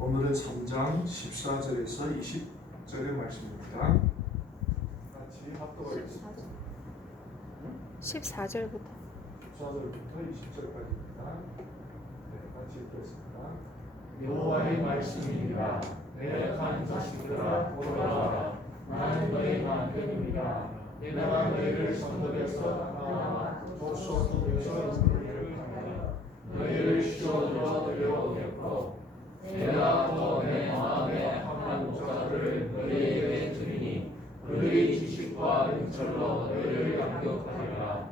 오늘은 3장 14절에서 20절의 말씀입니다. 같이 합독하겠습니다. 14절부터 14절부터 20절까지입니다. 같이 읽겠습니다. 여호와의 말씀이니라. 내역한 자식들아 돌아와라. 나는 너의 남편이니라. 내가 너희를 성읍에서 나와 족속 중에서 너희를 강하여 너희를 시온으로 데려오겠고 내가 또 내 마음에 합한 목자들을 너희에게 주리니 그들의 지식과 능철로 너희를 양육하리라.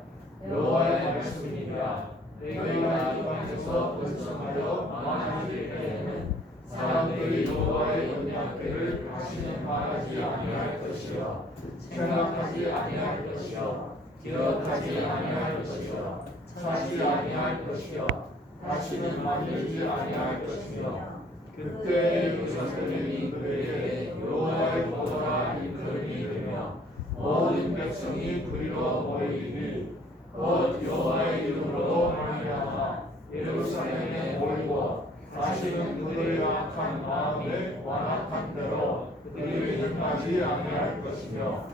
여호와의 말씀이니라. 너희가 이 땅에서 번성하여 많아질 때에는 사람들이 여호와의 언약궤를 다시는 말하지 아니할 것이요 생각하지 아니할 것이요 기억하지 아니할 것이요 찾지 아니할 것이요 다시는 만들지 아니할 것이요 그때의 유산들이 그들에게 여호와의 보더라 일컬음이 되며 모든 백성이 그리로 모이리니 곧 여호와의 이름으로 말미암아 예루살렘에 모이고 다시는 그들의 악한 마음에 완악한 대로 그들이 행하지 아니할 것이며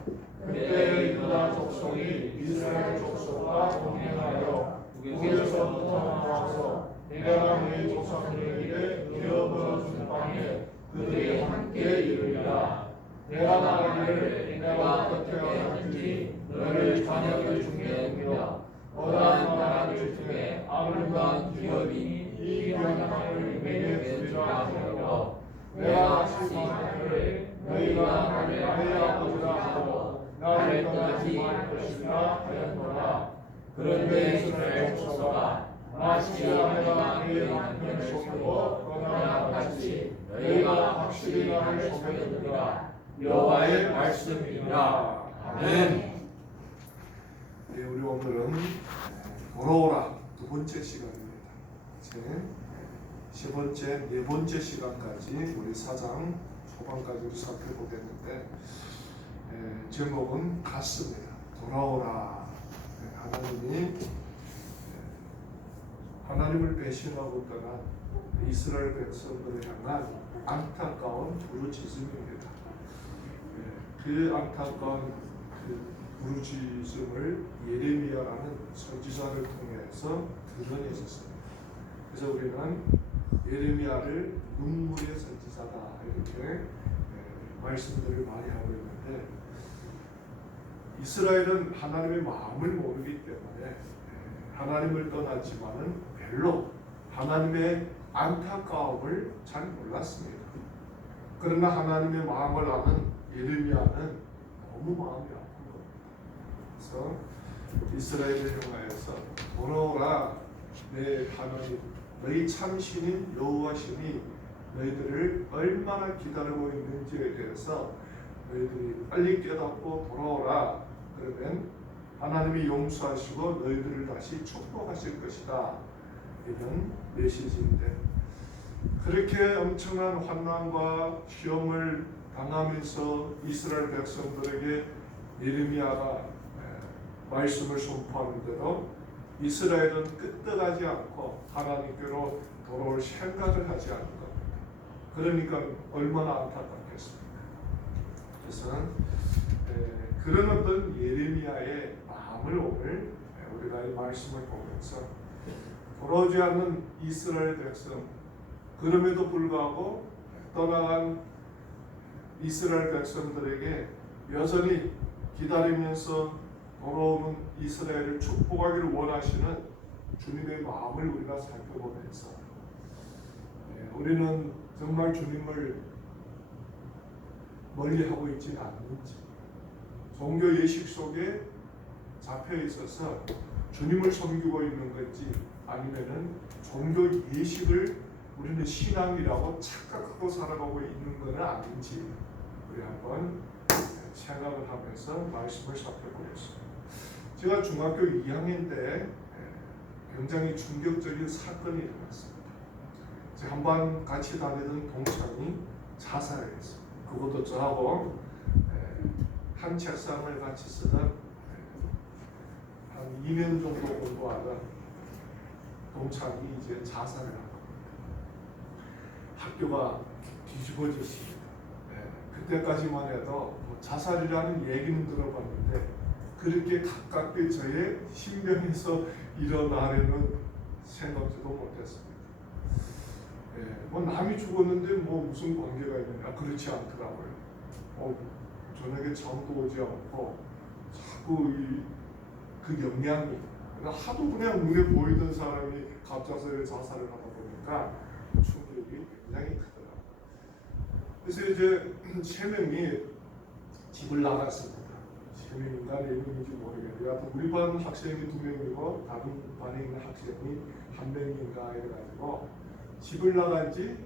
그때 유다 족속이 이스라엘 족속과 동행하여 북에서부터 나와서 내가 너희 조상들에게 기업으로 땅에 그들이 함께 이르리라. 내가 말하기를 내가 어떻게 하는지 너를 자녀들 중에 두며 어떠한 나라들 중에 아름다운 기업이 이 명령을 내게 주리라 하고 내가 말하기를 너희가 나의 아버지라 하고 나를 떠나지 말 것이라 하였노라. 그런데 이스라엘 족속아 마치 내가 너희 남편 속이고 떠나간 같이 너희가 확실히 나를 속였느니라. 여호와의 말씀이니라. 아멘. 네, 우리 오늘은 돌아오라 두 번째 시간입니다. 네 번째 시간까지 우리 4장 초반까지 우리 살펴보겠는데 제목은 같습니다. 돌아오라. 하나님을 배신하고 떠난 이스라엘 백성들을 향한 안타까운 부르짖음입니다. 그 안타까운 부르짖음을 예레미야라는 선지자를 통해서 드러냈었습니다. 그래서 우리는 예레미야를 눈물의 선지자다 이렇게 말씀들을 많이 하고 있는데 이스라엘은 하나님의 마음을 모르기 때문에 하나님을 떠났지만은 별로 하나님의 안타까움을 잘 몰랐습니다. 그러나 하나님의 마음을 아는 예레미야는 너무 마음이 아픈 겁니다. 그래서 이스라엘을 향하여서 돌아오라 내 하나님 너희 참 신인 여호와시니 너희들을 얼마나 기다리고 있는지에 대해서 너희들이 빨리 깨닫고 돌아오라. 그러면 하나님이 용서하시고 너희들을 다시 축복하실 것이다. 이런 메시지인데 그렇게 엄청난 환난과 시험을 당하면서 이스라엘 백성들에게 예레미야가 말씀을 선포하는데도 이스라엘은 끄떡하지 않고 하나님께로 돌아올 생각을 하지 않는 겁니다. 그러니까 얼마나 안타깝겠습니까? 그래서 그런 어떤 예레미야의 마음을 오늘 우리가 이 말씀을 보면서 돌아오지 않는 이스라엘 백성 그럼에도 불구하고 떠나간 이스라엘 백성들에게 여전히 기다리면서 돌아오는 이스라엘을 축복하기를 원하시는 주님의 마음을 우리가 살펴보면서 우리는 정말 주님을 멀리하고 있지는 않는지 종교 예식 속에 잡혀 있어서 주님을 섬기고 있는 건지 아니면은 종교 예식을 우리는 신앙이라고 착각하고 살아가고 있는 건 아닌지 우리 한번 생각을 하면서 말씀을 살펴보겠습니다. 제가 중학교 2학년 때 굉장히 충격적인 사건이 일어났습니다. 한번 같이 다니던 동창이 자살을 했습니다. 그것도 저하고 한 책상을 같이 쓰던 한 2년 정도 공부하던 동창이 이제 자살을 한 겁니다. 학교가 뒤집어졌습니다. 그때까지만 해도 뭐 자살이라는 얘기는 들어봤는데 그렇게 가깝게 저의 신경에서 일어나려는 생각지도 못했습니다. 뭐 남이 죽었는데 뭐 무슨 관계가 있느냐, 그렇지 않더라고요. 저녁에 잠도 오지 않고 자꾸 그 영향이 하도 그냥 눈에 보이던 사람이 갑작스레 자살을 하다 보니까 충격이 굉장히 크더라고요. 그래서 이제 세 명이 집을 나갔습니다. 세 명인가 네 명인지 모르겠는데 하여튼 우리 반 학생이 2명이고 다른 반에 있는 학생이 1명인가 해가지고 집을 나간 지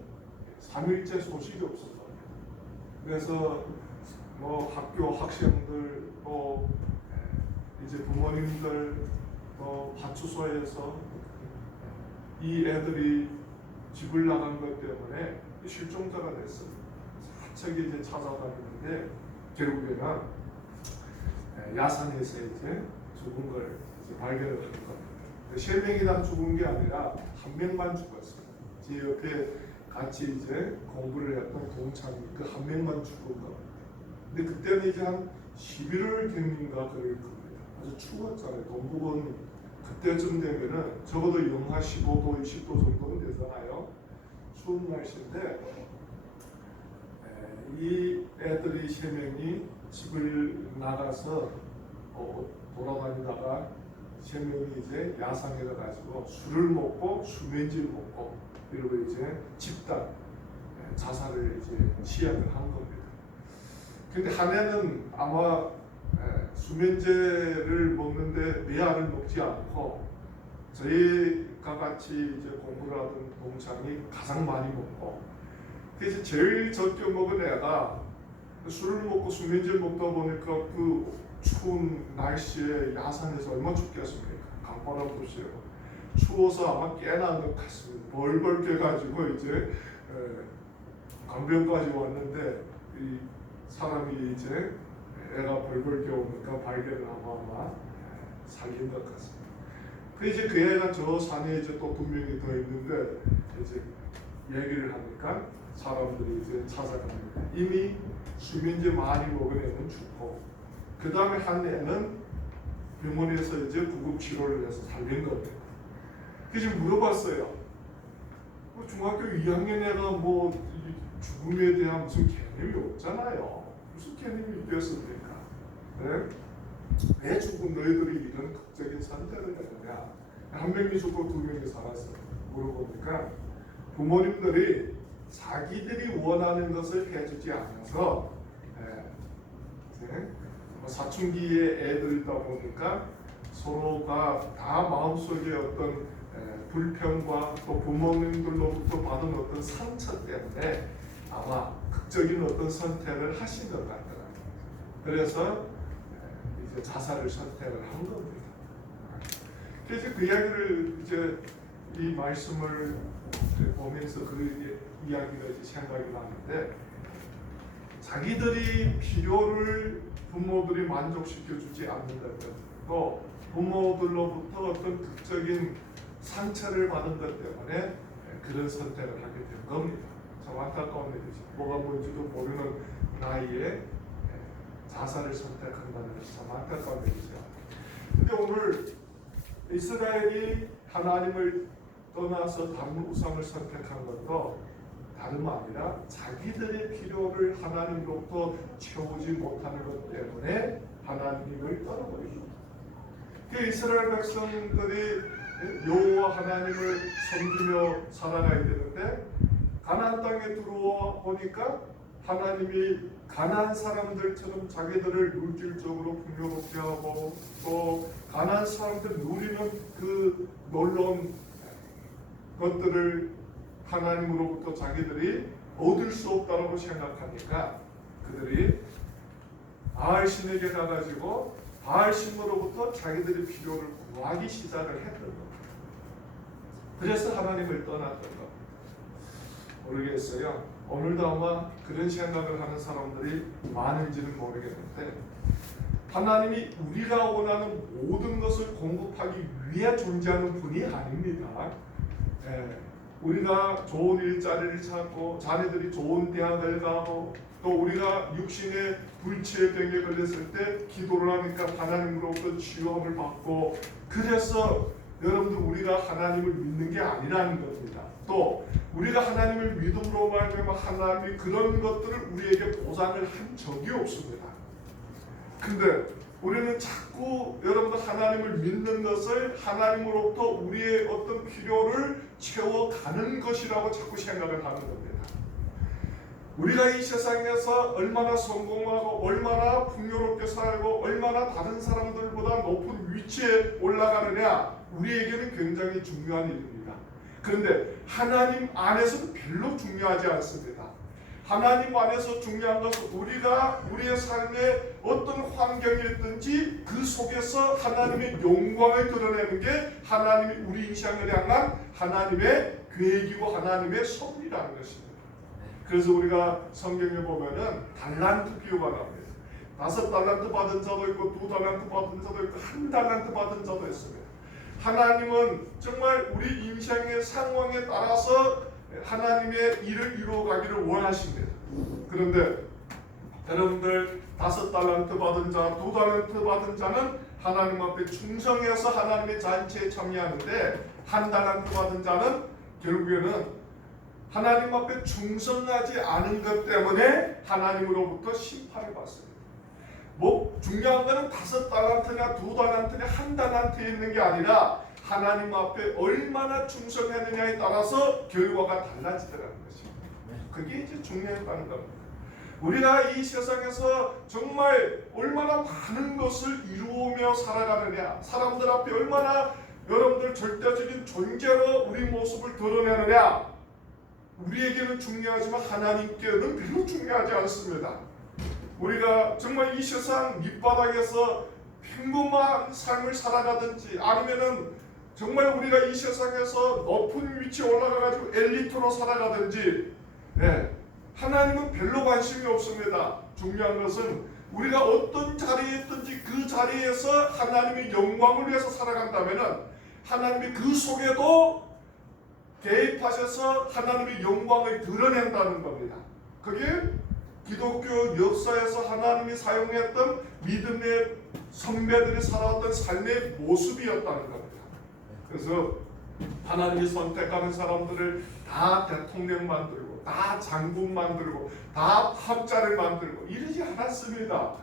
3일째 소식이 없었던 거예요. 그래서 뭐 학교 학생들 또 이제 부모님들 또 파출소에서 이 애들이 집을 나간 것 때문에 실종자가 됐어요. 사척이 이제 찾아다니는데 결국에는 야산에서 이제 죽은 걸 이제 발견을 한 겁니다. 3명이 다 죽은 게 아니라 1명만 죽었어요. 제 옆에 같이 이제 공부를 했던 동창이 그 1명만 죽은 거. 근데 그때는 이제 한 11월 경인가 그럴 겁니다. 아주 추웠잖아요. 동북은 그때쯤 되면은 적어도 영하 15도, 20도 정도는 되잖아요. 추운 날씨인데 이 애들이 3명이 집을 나가서 돌아다니다가 3명이 이제 야산에 가가지고 술을 먹고 수면제를 먹고 그리고 이제 집단 자살을 이제 시작을 한 겁니다. 근데 한 애는 아마 수면제를 먹는데 매알을 먹지 않고 저희가 같이 이제 공부를 하던 동창이 가장 많이 먹고 그래서 제일 적게 먹은 애가 술을 먹고 수면제 먹다 보니까 그 추운 날씨에 야산에서 얼마나 춥겠습니까? 강바람도 쐬고 추워서 아마 깨난 것 같습니다. 벌벌 깨가지고 이제 강변까지 왔는데 이 사람이 이제 애가 벌벌 깨우니까 발견을 하고 아마 살린 것 같습니다. 그 이제 그 애가 저 산에 이제 또 2명이 더 있는데 이제 얘기를 하니까 사람들이 이제 찾아갑니다. 이미 수면제 많이 먹은 애는 죽고 그 다음에 한 애는 병원에서 이제 구급 치료를 해서 살린 겁니다. 그래서 물어봤어요. 중학교 2학년 애가 뭐 죽음에 대한 무슨 개념이 없잖아요. 무슨 개념이 있겠습니까? 네? 왜 죽은 너희들이 이런 극적인 선택을 했느냐? 1명이 죽고 2명이 살았어요. 물어보니까 부모님들이 자기들이 원하는 것을 해주지 않아서 사춘기의 애들이다 보니까 서로가 다 마음속에 어떤 불평과 또 부모님들로부터 받은 어떤 상처 때문에 아마 극적인 어떤 선택을 하신 것 같더라고요. 그래서 이제 자살을 선택을 한 겁니다. 그래서 그 이야기를 이제 이 말씀을 보면서 그 이야기가 이제 생각이 나는데 자기들이 필요를 부모들이 만족시켜 주지 않는다는 것, 또 부모들로부터 어떤 극적인 상처를 받은 것 때문에 그런 선택을 하게 된 겁니다. 참 안타까운 일이죠. 뭐가 뭔지도 모르는 나이에 자살을 선택한다는 것이 참 안타까운 일이죠. 근데 오늘 이스라엘이 하나님을 떠나서 다른 우상을 선택한 것도 다름 아니라 자기들의 필요를 하나님으로부터 채우지 못하는 것 때문에 하나님을 떠나버리죠. 그 이스라엘 백성들이 여호와 하나님을 섬기며 살아가야 되는데 가나안 땅에 들어와 보니까 하나님이 가나안 사람들처럼 자기들을 물질적으로 풍요롭게 하고 또 가나안 사람들 누리는 그 놀라운 것들을 하나님으로부터 자기들이 얻을 수 없다고 생각하니까 그들이 바알신에게 가가지고 바알신으로부터 자기들의 필요를 구하기 시작을 했던 겁니다. 그래서 하나님을 떠났던 겁니다. 모르겠어요. 오늘도 아마 그런 생각을 하는 사람들이 많은지는 모르겠는데 하나님이 우리가 원하는 모든 것을 공급하기 위해 존재하는 분이 아닙니다. 우리가 좋은 일자리를 찾고 자녀들이 좋은 대학을 가고 또 우리가 육신의 불치의 병에 걸렸을 때 기도를 하니까 하나님으로부터 치유함을 받고 그래서 여러분들 우리가 하나님을 믿는 게 아니라는 겁니다. 또 우리가 하나님을 믿음으로 말하면 하나님이 그런 것들을 우리에게 보장을 한 적이 없습니다. 근데 우리는 자꾸 여러분들 하나님을 믿는 것을 하나님으로부터 우리의 어떤 필요를 채워가는 것이라고 자꾸 생각을 하는 겁니다. 우리가 이 세상에서 얼마나 성공하고 얼마나 풍요롭게 살고 얼마나 다른 사람들보다 높은 위치에 올라가느냐 우리에게는 굉장히 중요한 일입니다. 그런데 하나님 안에서는 별로 중요하지 않습니다. 하나님 안에서 중요한 것은 우리가 우리의 삶에 어떤 환경이 있든지 그 속에서 하나님의 영광을 드러내는 게 하나님이 우리 인생을 향한 하나님의 계획이고 하나님의 선이라는 것입니다. 그래서 우리가 성경에 보면은 달란트 비유가 나옵니다. 5달란트 받은 자도 있고 2달란트 받은 자도 있고 1달란트 받은 자도 있습니다. 하나님은 정말 우리 인생의 상황에 따라서 하나님의 일을 이루어가기를 원하십니다. 그런데 여러분들 5달란트 받은 자, 2달란트 받은 자는 하나님 앞에 충성해서 하나님의 잔치에 참여하는데 1달란트 받은 자는 결국에는 하나님 앞에 충성하지 않은 것 때문에 하나님으로부터 심판을 받습니다. 뭐 중요한 것은 5달란트냐 2달란트냐 1달란트에 있는 게 아니라 하나님 앞에 얼마나 충성했느냐에 따라서 결과가 달라지더라는 것입니다. 그게 이제 중요하다는 겁니다. 우리가 이 세상에서 정말 얼마나 많은 것을 이루며 살아가느냐, 사람들 앞에 얼마나 여러분들 절대적인 존재로 우리 모습을 드러내느냐, 우리에게는 중요하지만 하나님께는 별로 중요하지 않습니다. 우리가 정말 이 세상 밑바닥에서 평범한 삶을 살아가든지 아니면은 정말 우리가 이 세상에서 높은 위치에 올라가가지고 엘리트로 살아가든지 하나님은 별로 관심이 없습니다. 중요한 것은 우리가 어떤 자리에 있든지 그 자리에서 하나님의 영광을 위해서 살아간다면은 하나님이 그 속에도 개입하셔서 하나님의 영광을 드러낸다는 겁니다. 그게 기독교 역사에서 하나님이 사용했던 믿음의 선배들이 살아왔던 삶의 모습이었다는 겁니다. 그래서 하나님이 선택하는 사람들을 다 대통령 만들고 다 장군 만들고 다 학자를 만들고 이러지 않았습니다.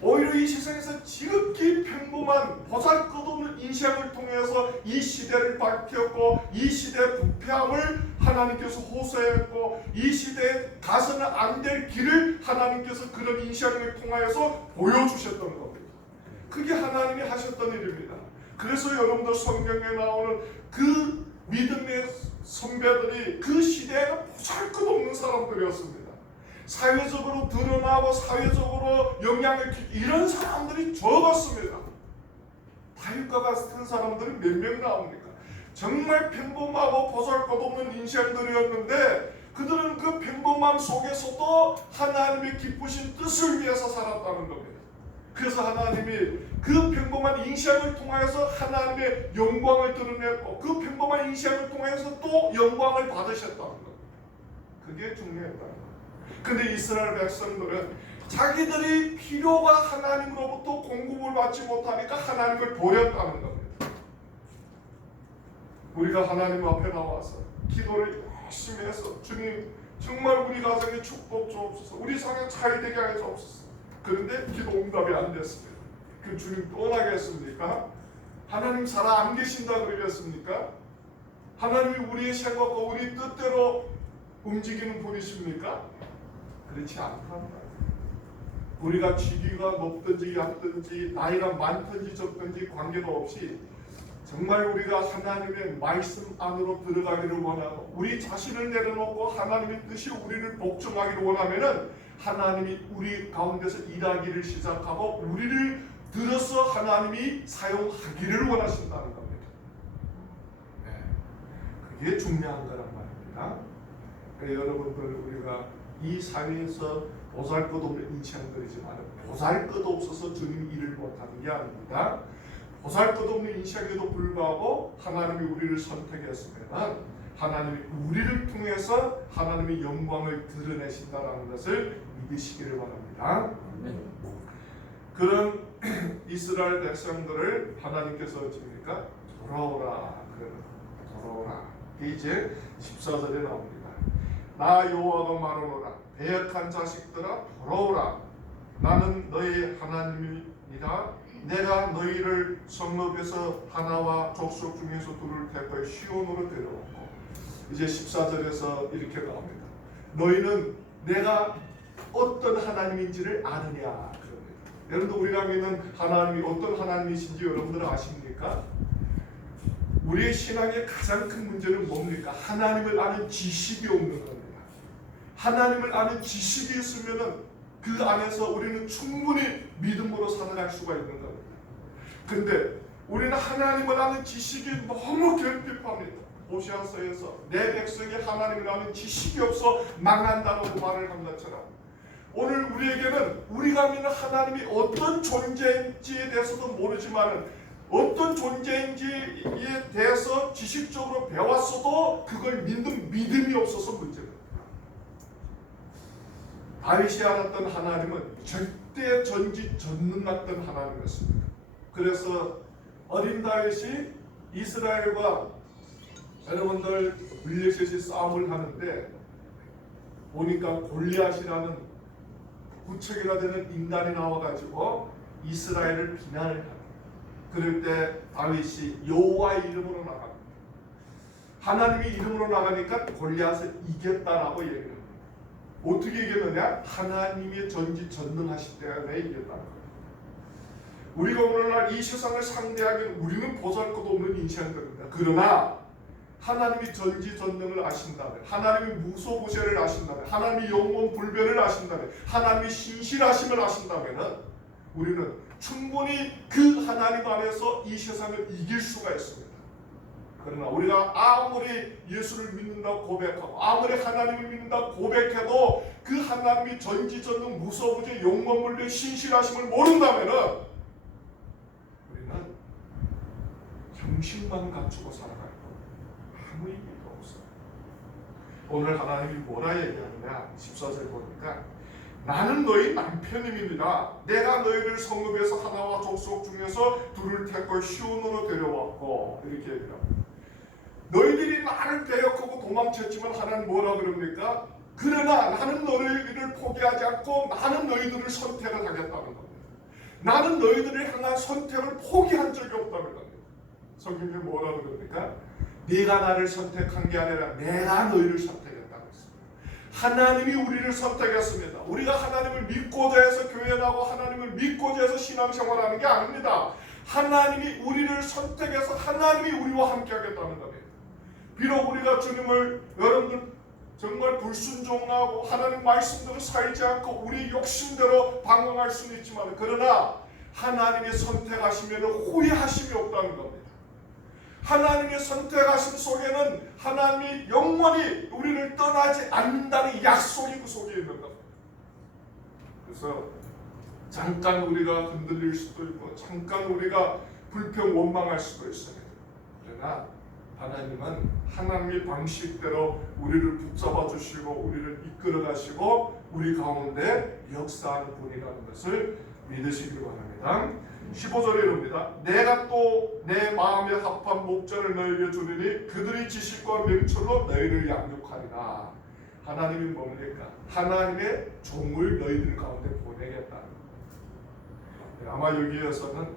오히려 이 세상에서 지극히 평범한 보잘것없는 인생을 통해서 이 시대를 밝혔고 이 시대의 부패함을 하나님께서 호소했고 이 시대에 가서는 안 될 길을 하나님께서 그런 인생을 통하여서 보여주셨던 겁니다. 그게 하나님이 하셨던 일입니다. 그래서 여러분들 성경에 나오는 그 믿음의 선배들이 그 시대에는 보잘것없는 사람들이었습니다. 사회적으로 드러나고 사회적으로 영향을 끼치는 이런 사람들이 적었습니다. 다윗과 같은 사람들은 몇 명 나옵니까? 정말 평범하고 보잘것없는 인생들이었는데 그들은 그 평범함 속에서도 하나님의 기쁘신 뜻을 위해서 살았다는 겁니다. 그래서 하나님이 그 평범한 인생을 통해서 하나님의 영광을 드러냈고 그 평범한 인생을 통해서 또 영광을 받으셨다는 겁니다. 그게 중요했다는 겁니다. 근데 이스라엘 백성들은 자기들이 필요가 하나님으로부터 공급을 받지 못하니까 하나님을 버렸다는 겁니다. 우리가 하나님 앞에 나와서 기도를 열심히 해서 주님 정말 우리 가정에 축복 주옵소서, 우리 상에 잘 되게 하여 주옵소서. 그런데 기도 응답이 안 됐습니다. 그 주님 떠나겠습니까? 하나님 살아 안 계신다 그러겠습니까? 하나님이 우리의 생각과 우리 뜻대로 움직이는 분이십니까? 그렇지 않다는 거예요. 우리가 직위가 높든지 얕든지 나이가 많든지 적든지 관계가 없이 정말 우리가 하나님의 말씀 안으로 들어가기를 원하고 우리 자신을 내려놓고 하나님의 뜻이 우리를 복종하기를 원하면은 하나님이 우리 가운데서 일하기를 시작하고 우리를 들어서 하나님이 사용하기를 원하신다는 겁니다. 그게 중요한 거란 말입니다. 그러니까 여러분들 우리가 이 사회에서 보잘것없는 인생들이지만 보잘것없어서 주님 일을 못하는 게 아닙니다. 보잘것없는 인생에도 불구하고 하나님이 우리를 선택했으면 하나님이 우리를 통해서 하나님의 영광을 드러내신다라는 것을 믿으시기를 바랍니다. 그런 이스라엘 백성들을 하나님께서 어찌입니까? 돌아오라. 돌아오라. 이게 이제 14절에 나옵니다. 나 여호와가 말하노라. 배역한 자식들아 돌아오라. 나는 너희 하나님이니라. 내가 너희를 성읍에서 하나와 족속 중에서 둘을 택하여 시온으로 데려왔고, 이제 14절에서 이렇게 나옵니다. 너희는 내가 어떤 하나님인지를 아느냐. 여러분들, 우리가 믿는 하나님이 어떤 하나님이신지 여러분들은 아십니까? 우리의 신앙의 가장 큰 문제는 뭡니까? 하나님을 아는 지식이 없는 겁니다. 하나님을 아는 지식이 있으면 그 안에서 우리는 충분히 믿음으로 살아갈 수가 있는 겁니다. 근데 우리는 하나님을 아는 지식이 너무 결핍합니다. 호시아서에서 내 백성이 하나님을 아는 지식이 없어 망한다고 말을 한 것처럼, 오늘 우리에게는 우리가 믿는 하나님이 어떤 존재인지에 대해서도 모르지만 어떤 존재인지에 대해서 지식적으로 배웠어도 그걸 믿는 믿음이 없어서 문제입니다. 다윗이 알았던 하나님은 절대 전지전능했던 하나님이었습니다. 그래서 어린 다윗이 이스라엘과 여러분들 블레셋이 싸움을 하는데 보니까 골리앗이라는 구척이라 되는 인간이 나와가지고 이스라엘을 비난을 합니다. 그럴 때 다윗이 여호와의 이름으로 나갑니다. 하나님의 이름으로 나가니까 골리앗을 이겼다라고 얘기를 합니다. 어떻게 이겼느냐? 하나님의 전지전능하신 때문에 이겼다는 거예요. 우리가 오늘날 이 세상을 상대하기는 우리는 보잘것없는 인생들입니다. 그러나 하나님이 전지전능을 아신다면, 하나님이 무소부재를 아신다면, 하나님이 영원불변을 아신다면, 하나님이 신실하심을 아신다면 우리는 충분히 그 하나님 안에서 이 세상을 이길 수가 있습니다. 그러나 우리가 아무리 예수를 믿는다고 고백하고 아무리 하나님을 믿는다고 고백해도 그 하나님이 전지전능 무소부재 영원불변 신실하심을 모른다면 우리는 형식만 갖추고 살아갈 거예요. 아무 의미가 없어요. 오늘 하나님이 뭐라 얘기하느냐? 14절 보니까 나는 너희 남편입니다. 내가 너희를 성읍에서 하나와 족속 중에서 둘을 택하여 시온으로 데려왔고, 이렇게 얘기합니다. 너희들이 나를 배역하고 도망쳤지만 하나님 뭐라 그럽니까? 그러나 나는 너희를 포기하지 않고 나는 너희들을 선택을 하겠다는 겁니다. 나는 너희들을 향한 선택을 포기한 적이 없다는 겁니다. 성경에 뭐라 그럽니까? 네가 나를 선택한 게 아니라 내가 너희를 선택했다고 했습니다. 하나님이 우리를 선택했습니다. 우리가 하나님을 믿고자 해서 교회 나고 하나님을 믿고자 해서 신앙생활하는 게 아닙니다. 하나님이 우리를 선택해서 하나님이 우리와 함께 하겠다는 겁니다. 비록 우리가 주님을 여러분들 정말 불순종하고 하나님 말씀대로 살지 않고 우리 욕심대로 방황할 수는 있지만, 그러나 하나님의 선택하시면 후회하심이 없다는 겁니다. 하나님의 선택하심 속에는 하나님이 영원히 우리를 떠나지 않는다는 약속이 그 속에 있는 겁니다. 그래서 잠깐 우리가 흔들릴 수도 있고 잠깐 우리가 불평 원망할 수도 있습니다. 그러나 하나님은 하나님의 방식대로 우리를 붙잡아 주시고 우리를 이끌어 가시고 우리 가운데 역사하는 분이라는 것을 믿으시기 바랍니다. 15절에 이릅니다. 내가 또 내 마음에 합한 목자를 너희에게 주리니 그들이 지식과 명철로 너희를 양육하리라. 하나님이 뭡니까? 하나님의 종을 너희들 가운데 보내겠다. 아마 여기에서는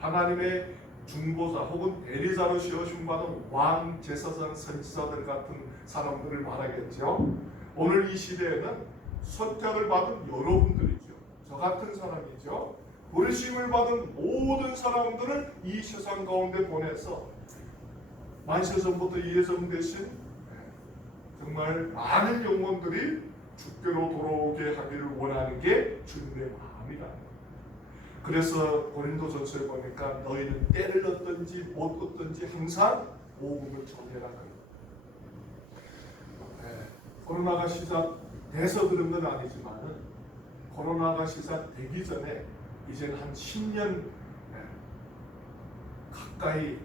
하나님의 중보자 혹은 대리자로 씌워준 받은 왕, 제사장, 선지자들 같은 사람들을 말하겠죠. 오늘 이 시대에는 선택을 받은 여러분들이죠. 저 같은 사람이죠. 부르심을 받은 모든 사람들을 이 세상 가운데 보내서 만세전부터 예정되신 정말 많은 영혼들이 주께로 돌아오게 하기를 원하는 게 주님의 마음이다. 그래서 고린도전서에 보니까 너희는 때를 얻든지 못 얻든지 항상 복음을 전해라. 코로나가 시작돼서 그런 건 아니지만 코로나가 시작되기 전에 이제는 한 10년 가까이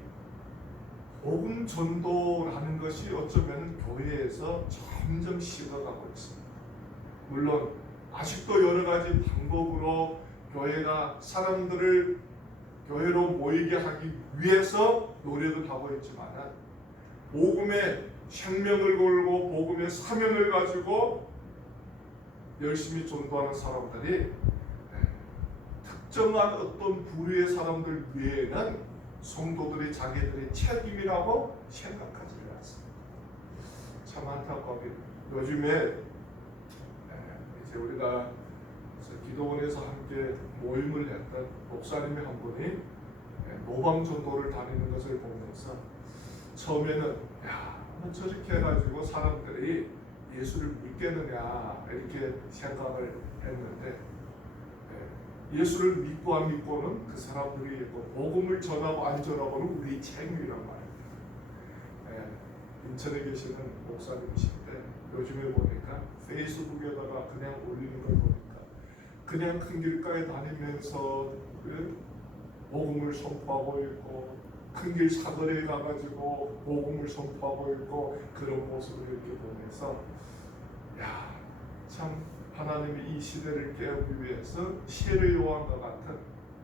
복음 전도라는 것이 어쩌면 교회에서 점점 식어가고 있습니다. 물론 아직도 여러 가지 방법으로 교회가 사람들을 교회로 모이게 하기 위해서 노력을 하고 있지만 복음의 생명을 걸고 복음의 사명을 가지고 열심히 전도하는 사람들이 특정한 어떤 부류의 사람들 외에는 성도들이 자기들의 책임이라고 생각하지 않습니다. 참 안타깝게 요즘에 이제 우리가 기도원에서 함께 모임을 했던 목사님이 한 분이 모방 전도를 다니는 것을 보면서 처음에는 뭐 저렇게 해가지고 사람들이 예수를 믿겠느냐 이렇게 생각을 했는데 예수를 믿고 안 믿고는 그 사람들이 복음을 전하고 안 전하고는 우리 책임이란 말입니다. 인천에 계시는 목사님이신데 요즘에 보니까 페이스북에다가 그냥 올리는 걸 보니까 그냥 큰 길가에 다니면서 복음을 선포하고 있고 큰 길 사거리에 가가지고 복음을 선포하고 있고 그런 모습을 이렇게 보면서 참 하나님이 이 시대를 깨우기 위해서 시혜를 요한과 같은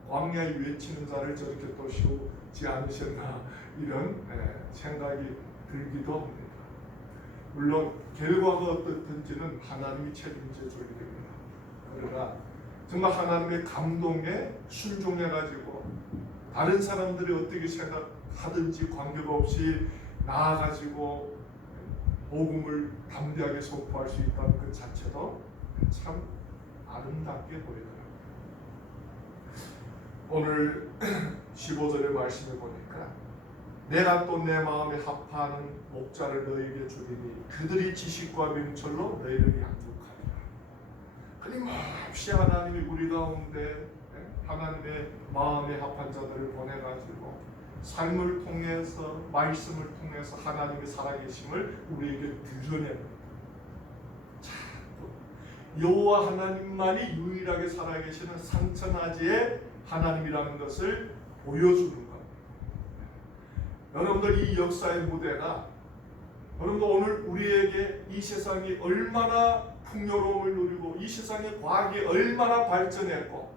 광야에 외치는 자를 저렇게 또 씌우지 않으셨나 이런 생각이 들기도 합니다. 물론 결과가 어떻든지는 하나님이 책임져 줘야 됩니다. 그러나 정말 하나님의 감동에 순종해가지고 다른 사람들이 어떻게 생각하든지 관계가 없이 나아가지고 복음을 담대하게 선포할 수 있다는 그 자체도 참 아름답게 보이더라고요. 오늘 15절의 말씀을 보니까 내가 또 내 마음에 합하는 목자를 너희에게 주리니 그들이 지식과 명철로 너희를 양육하리라. 끊임없이 하나님이 우리 가운데 하나님의 마음에 합한 자들을 보내가지고 삶을 통해서 말씀을 통해서 하나님의 살아계심을 우리에게 드러냅니다. 여호와 하나님만이 유일하게 살아계시는 상천하지의 하나님이라는 것을 보여주는 겁니다. 여러분들 이 역사의 무대가 여러분들 오늘 우리에게 이 세상이 얼마나 풍요로움을 누리고 이 세상의 과학이 얼마나 발전했고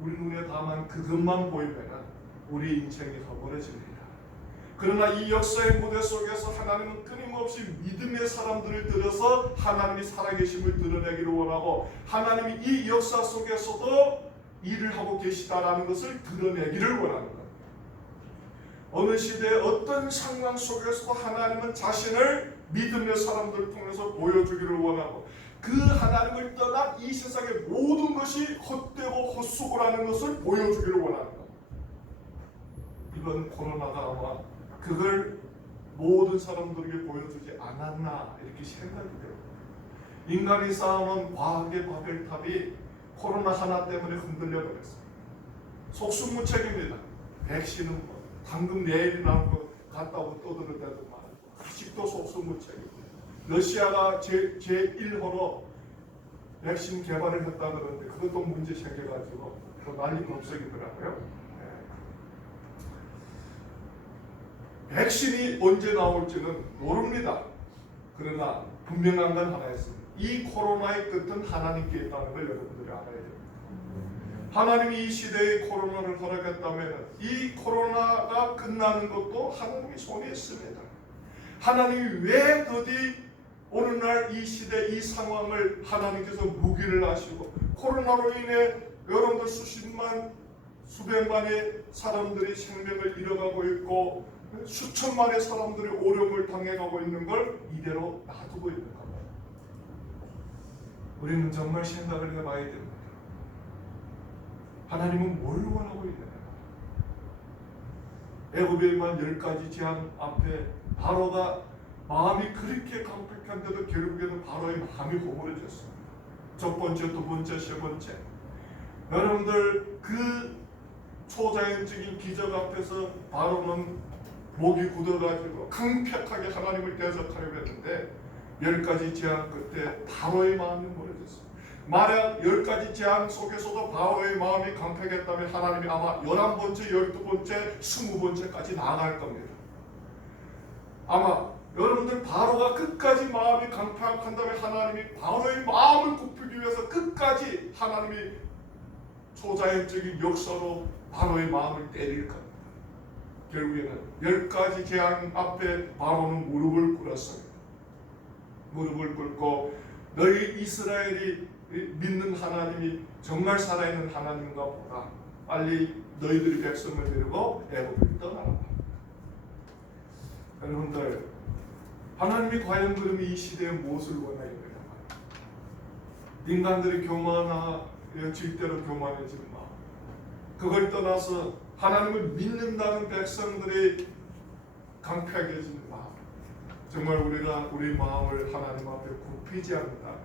우리 눈에 다만 그것만 보이면 우리 인생이 허물어집니다. 그러나 이 역사의 무대 속에서 하나님은 끊임없이 믿음의 사람들을 들어서 하나님이 살아계심을 드러내기를 원하고 하나님이 이 역사 속에서도 일을 하고 계시다라는 것을 드러내기를 원하는 겁니다. 어느 시대의 어떤 상황 속에서도 하나님은 자신을 믿음의 사람들을 통해서 보여주기를 원하고 그 하나님을 떠난 이 세상의 모든 것이 헛되고 헛수고라는 것을 보여주기를 원하는 겁니다. 이번 코로나가 아마 그걸 모든 사람들에게 보여주지 않았나 이렇게 생각이 돼요. 인간이 쌓아놓은 과학의 바벨탑이 코로나 하나 때문에 흔들려 버렸어요. 속수무책입니다. 백신은 방금 내일이 나올 것 같다고 떠들었다더만 아직도 속수무책입니다. 러시아가 제1호로 백신 개발을 했다 그러는데 그것도 문제 생겨가지고 또 난리 법석이더라고요. 백신이 언제 나올지는 모릅니다. 그러나 분명한 건 하나 있습니다. 이 코로나의 끝은 하나님께 있다는 걸 여러분들이 알아야 됩니다. 하나님이 이 시대에 코로나를 허락했다면 이 코로나가 끝나는 것도 하나님의 손에 있습니다. 하나님이 왜 더디 오늘날 이 시대 이 상황을 하나님께서 무기를 하시고 코로나로 인해 여러분들 수십만 수백만의 사람들이 생명을 잃어가고 있고 수천만의 사람들이 오염을 당해가고 있는 걸 이대로 놔두고 있는 겁니다. 우리는 정말 생각을 해봐야 됩니다. 하나님은 뭘 원하고 있느냐? 애굽에만 10가지 재앙 앞에 바로가 마음이 그렇게 강팍한데도 결국에는 바로의 마음이 허물어졌습니다. 첫 번째, 두 번째, 세 번째. 여러분들 그 초자연적인 기적 앞에서 바로는 목이 굳어가지고 강팍하게 하나님을 대적하려고 했는데 10가지 재앙 끝에 바로의 마음이 멀어졌습니다. 만약 10가지 재앙 속에서도 바로의 마음이 강팍했다면 하나님이 아마 11번째, 12번째, 20번째까지 나아갈 겁니다. 아마 여러분들 바로가 끝까지 마음이 강팍한 다음에 하나님이 바로의 마음을 굽히기 위해서 끝까지 하나님이 초자연적인 역사로 바로의 마음을 때릴 겁니다. 결국에는 10가지 재앙 앞에 바로는 무릎을 꿇었습니다. 무릎을 꿇고 너희 이스라엘이 믿는 하나님이 정말 살아있는 하나님인가 보다. 빨리 너희들이 백성을 데리고 애굽을 떠나라. 여러분들, 하나님이 과연 그러면 이 시대에 무엇을 원하는 거냐? 인간들이 교만해질 대로 교만해지는 마음, 그걸 떠나서 하나님을 믿는다는 백성들이 강팍해지는 마음, 정말 우리가 우리 마음을 하나님 앞에 굽히지 않는다면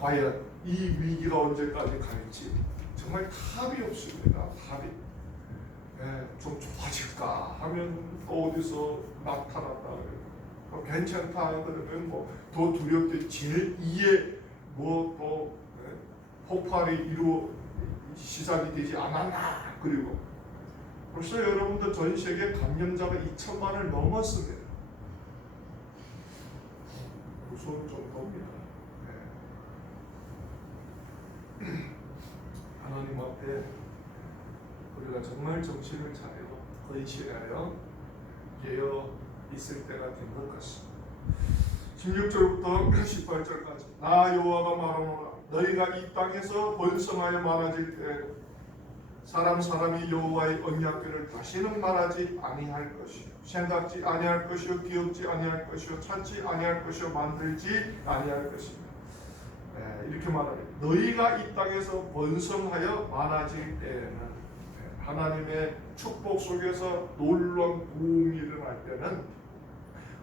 과연 이 위기가 언제까지 갈지 정말 답이 없습니다. 답이. 좀 좋아질까 하면 또 어디서 나타났다 그러고, 괜찮다 그러면 뭐 더 두렵게 제2의 뭐또 폭발이 시작이 되지 않았나. 그리고 벌써 여러분들 전 세계 감염자가 2천만을 넘었습니다. 무서운 정도입니다. 하나님 앞에 우리가 정말 정신을 차려 건실하여 깨어 있을 때가 된 것 같습니다. 16절부터 18절까지 나 여호와가 말하노라 너희가 이 땅에서 번성하여 많아질 때 사람이 여호와의 언약궤를 다시는 말하지 아니할 것이요 생각지 아니할 것이요 기억지 아니할 것이요 찾지 아니할 것이요 만들지 아니할 것이며 이렇게 말합니다. 너희가 이 땅에서 번성하여 많아질 때에는 하나님의 축복 속에서 놀라운 부흥이 일어날 때는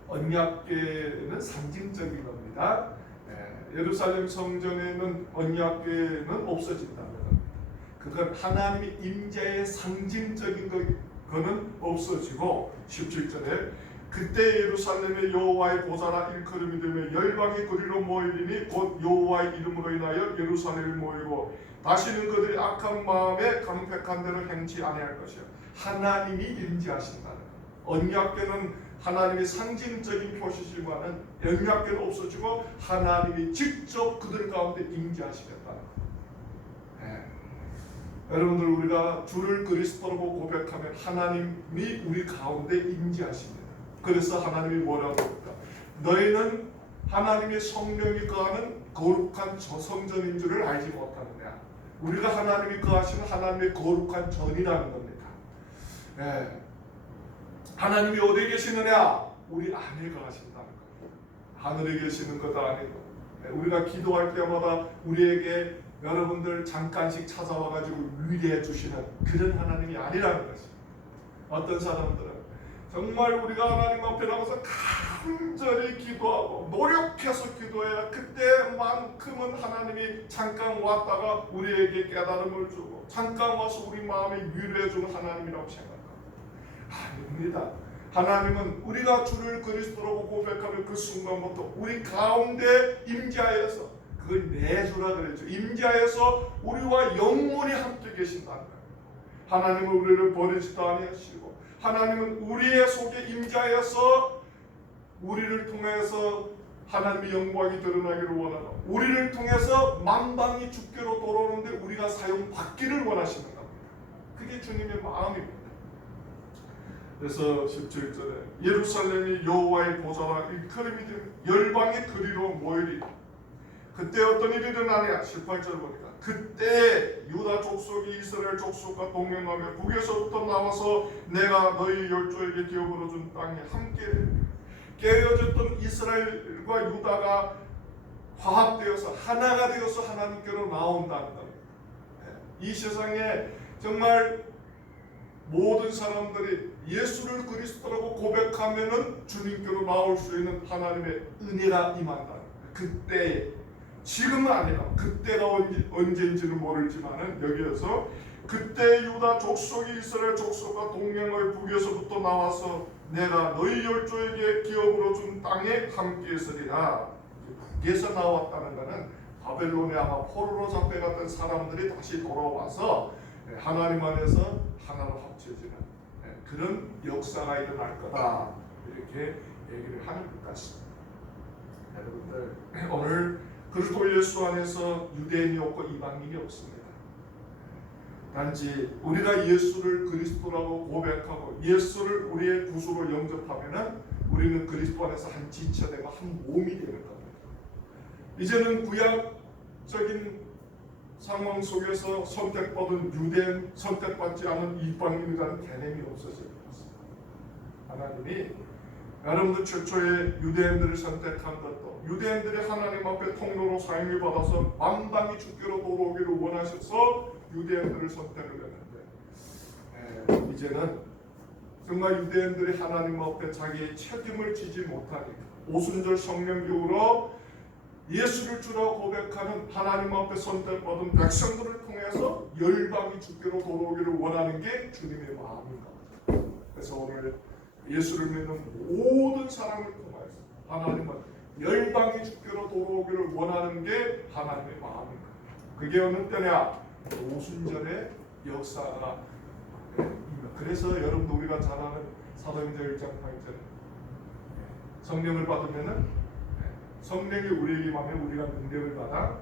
언약궤는 상징적인 겁니다. 예루살렘 성전에는 언약궤는 없어진다는 겁니다. 그건 하나님의 임재의 상징적인 거는 없어지고 17절에 그때 예루살렘의 여호와의 보좌라 일컬음이 되며 열방이 그리로 모이리니 곧 여호와의 이름으로 인하여 예루살렘이 모이고 다시는 그들이 악한 마음에 강팍한 대로 행치 아니할 것이요 하나님이 임재하신다는 것. 언약궤는 하나님의 상징적인 표시지만은 언약궤는 없어지고 하나님이 직접 그들 가운데 임재하시겠다는 것. 여러분들 우리가 주를 그리스도로 고백하면 하나님이 우리 가운데 임재하십니다. 그래서 하나님이 뭐라고 합니까? 너희는 하나님의 성령이 거하는 거룩한 성전인 줄을 알지 못하느냐. 우리가 하나님이 거하시는 하나님의 거룩한 전이라는 겁니다. 하나님이 어디에 계시느냐? 우리 안에 거하신다는 겁니다. 하늘에 계시는 것도 아니고 우리가 기도할 때마다 우리에게 여러분들 잠깐씩 찾아와가지고 위로해 주시는 그런 하나님이 아니라는 것입니다. 어떤 사람들은 정말 우리가 하나님 앞에 나가서 간절히 기도하고 노력해서 기도해야 그때만큼은 하나님이 잠깐 왔다가 우리에게 깨달음을 주고 잠깐 와서 우리 마음에 위로해 주는 하나님이라고 생각합니다. 아닙니다. 하나님은 우리가 주를 그리스도라고 고백하는 그 순간부터 우리 가운데 임재하여서 그걸 내주라 그랬죠. 임재하여서 우리와 영원히 함께 계신다는 거예요. 하나님은 우리를 버리지도 아니하시고 하나님은 우리의 속에 임재하여서 우리를 통해서 하나님의 영광이 드러나기를 원하고 우리를 통해서 만방이 주께로 돌아오는데 우리가 사용받기를 원하시는 겁니다. 그게 주님의 마음입니다. 그래서 17절에 예루살렘이 여호와의 보좌라 일컬음이 되며 열방이 그리로 모이리. 그때 어떤 일이 일어나냐? 18절 보니까 그때 유다 족속이 이스라엘 족속과 동행하며 북에서부터 나와서 내가 너희 열조에게 기업으로 준 땅에 함께 깨어졌던 이스라엘과 유다가 화합되어서 하나가 되어서 하나님께로 나온다는 겁니다. 이 세상에 정말 모든 사람들이 예수를 그리스도라고 고백하면은 주님께로 나올 수 있는 하나님의 은혜가 임한다. 그때 지금은 아니라 그때가 언제인지는 모르지만은 여기에서 그때 유다 족속이 이스라엘 족속과 동행하여 북에서부터 나와서 내가 너희 열조에게 기업으로 준 땅에 함께 있으리라. 북에서 나왔다는 것은 바벨론에 아마 포로로 잡혀갔던 사람들이 다시 돌아와서 하나님 안에서 하나로 합쳐지는 그런 역사가 일어날 거다. 이렇게 얘기를 하는 것 같습니다. 여러분들 오늘 그리스도 예수 안에서 유대인이 없고 이방인이 없습니다. 단지 우리가 예수를 그리스도라고 고백하고 예수를 우리의 구주로 영접하면은 우리는 그리스도 안에서 한 지체되고 한 몸이 되는 겁니다. 이제는 구약적인 상황 속에서 선택받은 유대인, 선택받지 않은 이방인이라는 개념이 없어져 있습니다. 하나님이 여러분들 최초에 유대인들을 선택한 것도 유대인들이 하나님 앞에 통로로 사용을 받아서 만방이 주께로 돌아오기를 원하셔서 유대인들을 선택을 했는데 이제는 정말 유대인들이 하나님 앞에 자기의 책임을 지지 못하니까 오순절 성령교로 예수를 주라고 고백하는 하나님 앞에 선택받은 백성들을 통해서 열방이 주께로 돌아오기를 원하는 게 주님의 마음인 겁니다. 그래서 오늘 예수를 믿는 모든 사람을 통해서 하나님은 열방이 주께로 돌아오기를 원하는 게 하나님의 마음입니다. 그게 어느 때냐? 오순절의 역사가 그래서 여러분도 우리가 잘 아는 사도행전 1장 8절 성령을 받으면은 성령이 우리에게 임하면 우리가 능력을 받아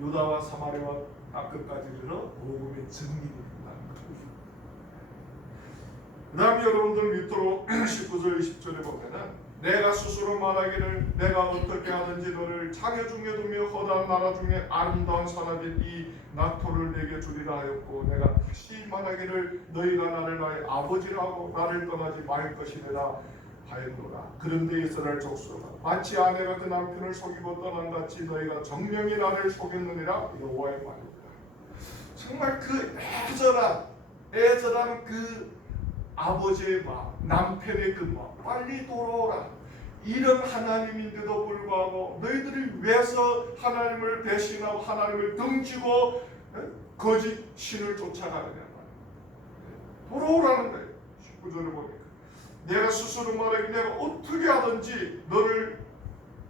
유다와 사마리아와 땅 끝까지 이르러 복음의 증인이 된다는 거죠. 그 다음에 여러분들 밑으로 19절 20절에 보면은 내가 스스로 말하기를 내가 어떻게 하든지 너를 자녀 중에 두며 허다한 나라 중에 아름다운 사람인 이 낙토를 내게 주리라 하였고 내가 다시 말하기를 너희가 나를 나의 아버지라고 나를 떠나지 말 것이라 하였노라. 그런데 이스라엘 족속아 마치 아내가 그 남편을 속이고 떠난 같이 너희가 정령이 나를 속였느니라 여호와의 말이다. 정말 그 애절한 그 아버지의 마음, 남편의 그 마음, 빨리 돌아오라. 이런 하나님인데도 불구하고 너희들이 왜서 하나님을 배신하고 하나님을 등지고 거짓 신을 쫓아가느냐 말이야. 돌아오라는 거예요. 19절을 보니까 내가 스스로 말하기 내가 어떻게 하든지 너를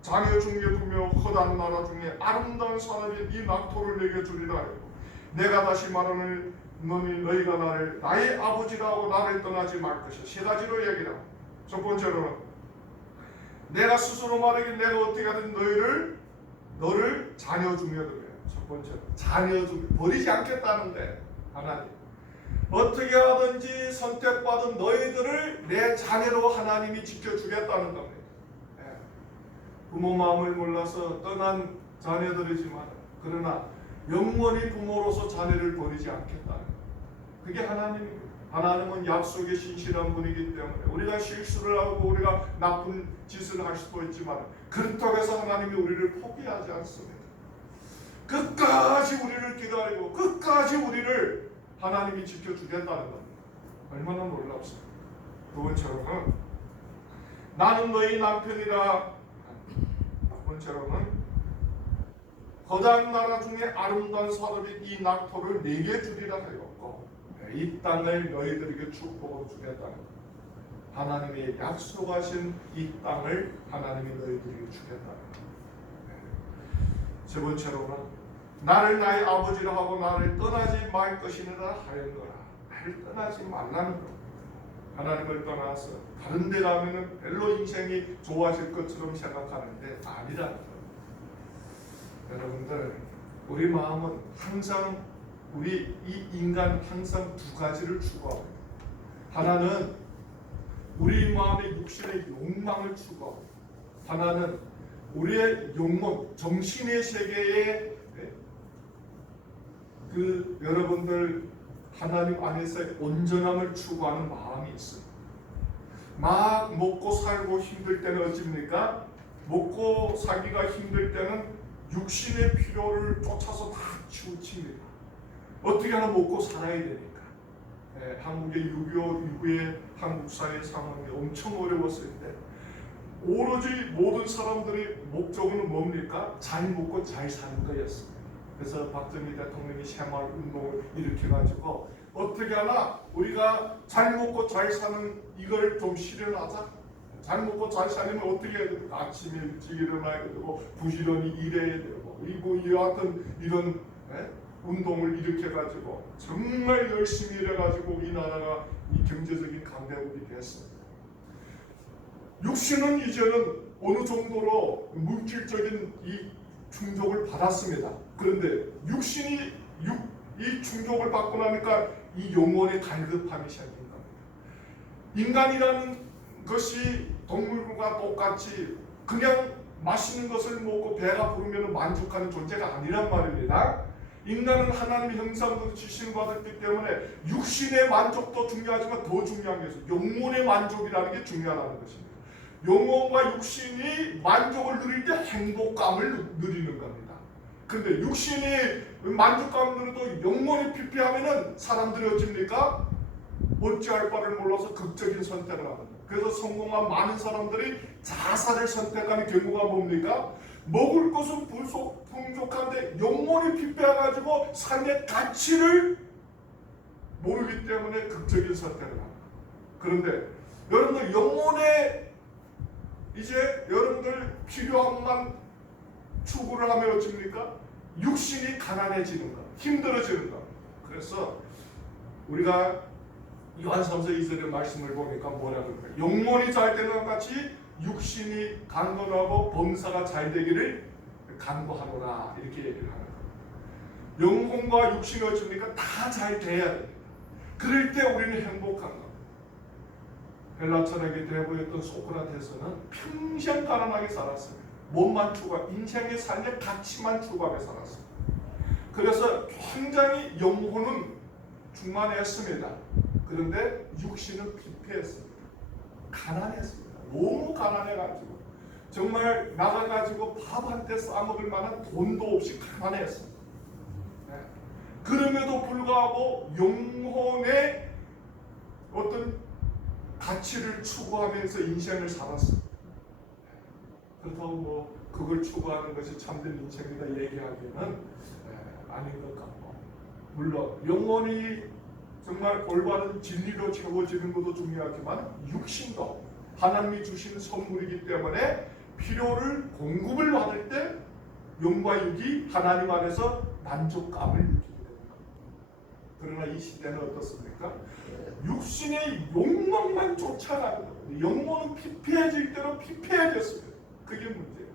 자녀 중에 두며 허다한 나라 중에 아름다운 사람인 이 낙토를 내게 주리라 하고 내가 다시 말하는 너희가 나를 나의 아버지라고 나를 떠나지 말 것이야. 세 가지로 얘기를 합니다. 첫 번째로는 내가 스스로 말하기 내가 어떻게 하든 너를 자녀 중에 두며 첫 번째로 자녀 중에 버리지 않겠다는데 하나님 어떻게 하든지 선택받은 너희들을 내 자녀로 하나님이 지켜주겠다는 겁니다. 부모 마음을 몰라서 떠난 자녀들이지만 그러나 영원히 부모로서 자녀를 버리지 않겠다는 그게 하나님입니다. 하나님은 약속에 신실한 분이기 때문에 우리가 실수를 하고 우리가 나쁜 짓을 할 수도 있지만 그렇다고 해서 하나님이 우리를 포기하지 않습니다. 끝까지 우리를 기다리고 끝까지 우리를 하나님이 지켜주겠다는 겁니다. 얼마나 놀랍습니까? 두 번째로는 나는 너희 남편이라. 두 번째로는 거대한 나라 중에 아름다운 사람인 이 낙토를 내게 주리라 하였고 이 땅을 너희들에게 축복으로 주겠다는 것. 하나님의 약속하신 이 땅을 하나님이 너희들에게 주겠다는 것. 세 번째로는 나를 나의 아버지라 하고 나를 떠나지 말 것이니라 하였노라. 나를 떠나지 말라는 것. 하나님을 떠나서 다른 데 가면은 별로 인생이 좋아질 것처럼 생각하는데 아니라는 것. 여러분들 우리 마음은 항상 우리 이 인간 항상 두 가지를 추구하고 하나는 우리 마음의 육신의 욕망을 추구하고 하나는 우리의 영혼 정신의 세계에 그 여러분들 하나님 안에서의 온전함을 추구하는 마음이 있어요. 막 먹고 살고 힘들 때는 어찌입니까? 먹고 살기가 힘들 때는 육신의 필요를 쫓아서 다 치우칩니다. 어떻게 하나 먹고 살아야 되니까. 한국의 6.25 이후에 한국 사회 상황이 엄청 어려웠을 때 오로지 모든 사람들의 목적은 뭡니까? 잘 먹고 잘 사는 거였습니다. 그래서 박정희 대통령이 새마을 운동을 일으켜가지고 어떻게 하나 우리가 잘 먹고 잘 사는 이걸 좀 실현하자. 잘 먹고 잘 살려면 어떻게 해야 됩니까? 아침에 일찍 일어나야 되고 부지런히 일해야 되고 그리고 이와 같은 이런 운동을 일으켜가지고 정말 열심히 일해가지고 이 나라가 이 경제적인 강대국이 됐습니다. 육신은 이제는 어느 정도로 물질적인 이 충족을 받았습니다. 그런데 육신이 이 충족을 받고 나니까 이 영혼의 갈급함이 생긴 겁니다. 인간이라는 것이 동물과 똑같이 그냥 맛있는 것을 먹고 배가 부르면 만족하는 존재가 아니란 말입니다. 인간은 하나님의 형상으로 지시를 받았기 때문에 육신의 만족도 중요하지만 더 중요한 것은 영혼의 만족이라는 게 중요하다는 것입니다. 영혼과 육신이 만족을 누릴 때 행복감을 누리는 겁니다. 그런데 육신이 만족감을 누려도 영혼이 피폐하면은 사람들이 어찌합니까? 어찌할 바를 몰라서 극적인 선택을 합니다. 그래서 성공한 많은 사람들이 자살을 선택하는 경우가 뭡니까? 먹을 것은 풍족한데 영혼이 피폐해가지고 삶의 가치를 모르기 때문에 극적인 선택을 합니다. 그런데 여러분들 영혼에 이제 여러분들 필요함만 추구를 하면 어찌입니까? 육신이 가난해지는 것, 힘들어지는 것. 그래서 우리가 요한삼서 2절의 말씀을 보니까 뭐라고 할까요? 영혼이 잘 되는 것 같이 육신이 강건하고 범사가 잘 되기를 간구하노라 이렇게 얘기를 하는 거예요. 영혼과 육신이 어찌입니까? 다 잘 돼야 됩니다. 그럴 때 우리는 행복한 겁니다. 헬라 철학의 대부였던 소크라테스는 평생 가난하게 살았습니다. 몸만 추구하고 인생의 삶의 가치만 추구하며 살았습니다. 그래서 굉장히 영혼은 충만했습니다. 그런데 육신은 피폐했습니다. 가난했습니다. 너무 가난해가지고 정말 나가가지고 밥 한 때 싸먹을 만한 돈도 없이 가난했습니다. 네. 그럼에도 불구하고 영혼의 어떤 가치를 추구하면서 인생을 살았습니다. 그렇다고 뭐 그걸 추구하는 것이 참된 인생이다 얘기하기에는 아닌 것 같고, 물론 영혼이 정말 올바른 진리로 채워지는 것도 중요하지만 육신도 하나님이 주신 선물이기 때문에 필요를 공급을 받을 때 영과 육이 하나님 안에서 만족감을 느끼게 됩니다. 그러나 이 시대는 어떻습니까? 육신의 욕망만 쫓아가는 겁니다. 영혼은 피폐해질 대로 피폐해졌습니다. 그게 문제예요.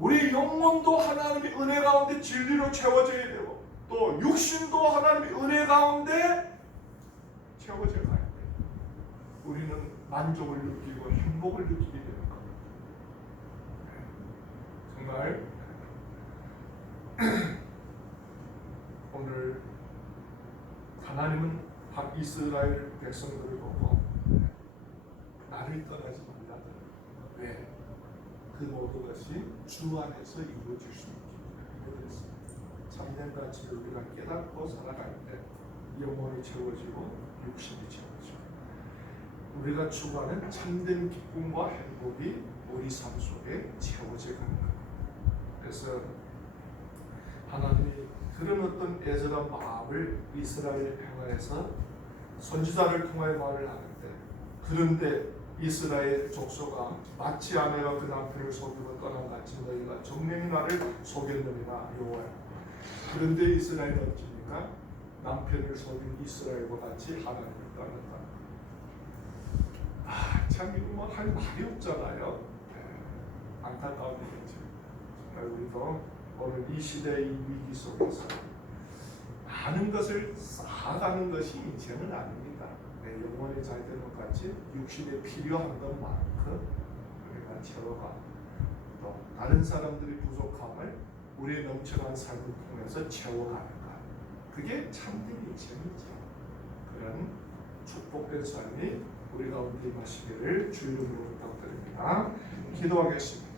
우리 영혼도 하나님의 은혜 가운데 진리로 채워져야 되고 또 육신도 하나님의 은혜 가운데 채워져 가야 돼요. 우리는 만족을 느끼고 행복을 느끼게 되는 겁니다. 정말 오늘 하나님은 이스라엘 백성들을 보고 나를 떠나지 말라. 왜? 그 모든 것이 주 안에서 이루어질 수 있게 되었습니다. 참된 가치를 우리가 깨닫고 살아갈 때 영혼이 채워지고 육신이 채워지고 우리가 추구하는 참된 기쁨과 행복이 우리 삶 속에 채워져 가는 겁니다. 그래서 하나님이 그런 어떤 애절한 마음을 이스라엘 평화에서 선지자를 통하여 말을 하는데, 그런데 이스라엘 족속아 마치 아내가 그 남편을 속이고 떠난 같이 너희가 정령이 나를 속였느니라 여호와여. 그런데 이스라엘은 어찌입니까? 남편을 속인 이스라엘과 같이 하나님을 떠났다. 참 이거 뭐 할 말이 없잖아요. 안타까운 일이죠. 정말 우리도 오늘 이 시대의 위기 속에서 많은 것을 쌓아가는 것이 인생은 아닙니다. 내 영혼이 잘 되는 것 같이 육신에 필요한 것만큼 우리가 채워가 또 다른 사람들의 부족함을 우리의 넘쳐난 삶을 통해서 채워가는 것, 그게 참된 인생이죠. 그런 축복된 삶이 우리 가운데 임하시기를 주의 이름으로 부탁드립니다. 기도하겠습니다.